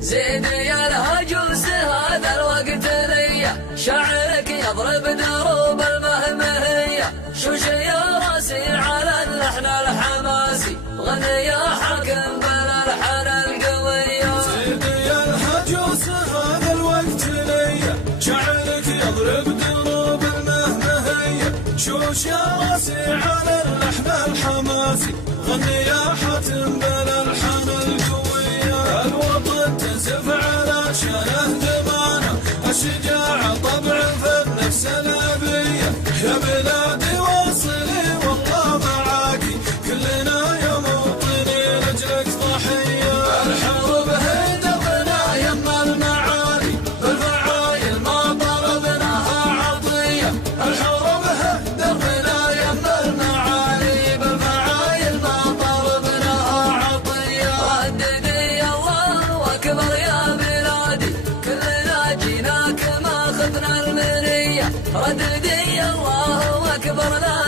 زيني يا الهجوس هذا الوقت ليا، شعرك يضرب دروب المهمهية، شوش يا راسي على اللحن الحماسي، غني يا حاكم بالالحان القوية. زيني يا الهجوس هذا الوقت ليا، شعرك يضرب دروب المهمهية، شوش يا راسي على اللحن الحماسي، غني يا حاتم بالالحان القوية. الوطن تنزف على شانه دمانه، الشجاعة طبع في النفس الأبية، يا بلادي واصلي والله معاكي، كلنا يا موطني لأجلك ضحية. الحروب هدفنا يما المعالي، بالفعايل ما طلبناها عطية، الحروب هدفنا يما المعالي، بالفعايل ما طلبناها عطية. رددي الله أكبر يا بلادي، كلنا جيناك ما أخذنا المنية، رددي الله أكبر لا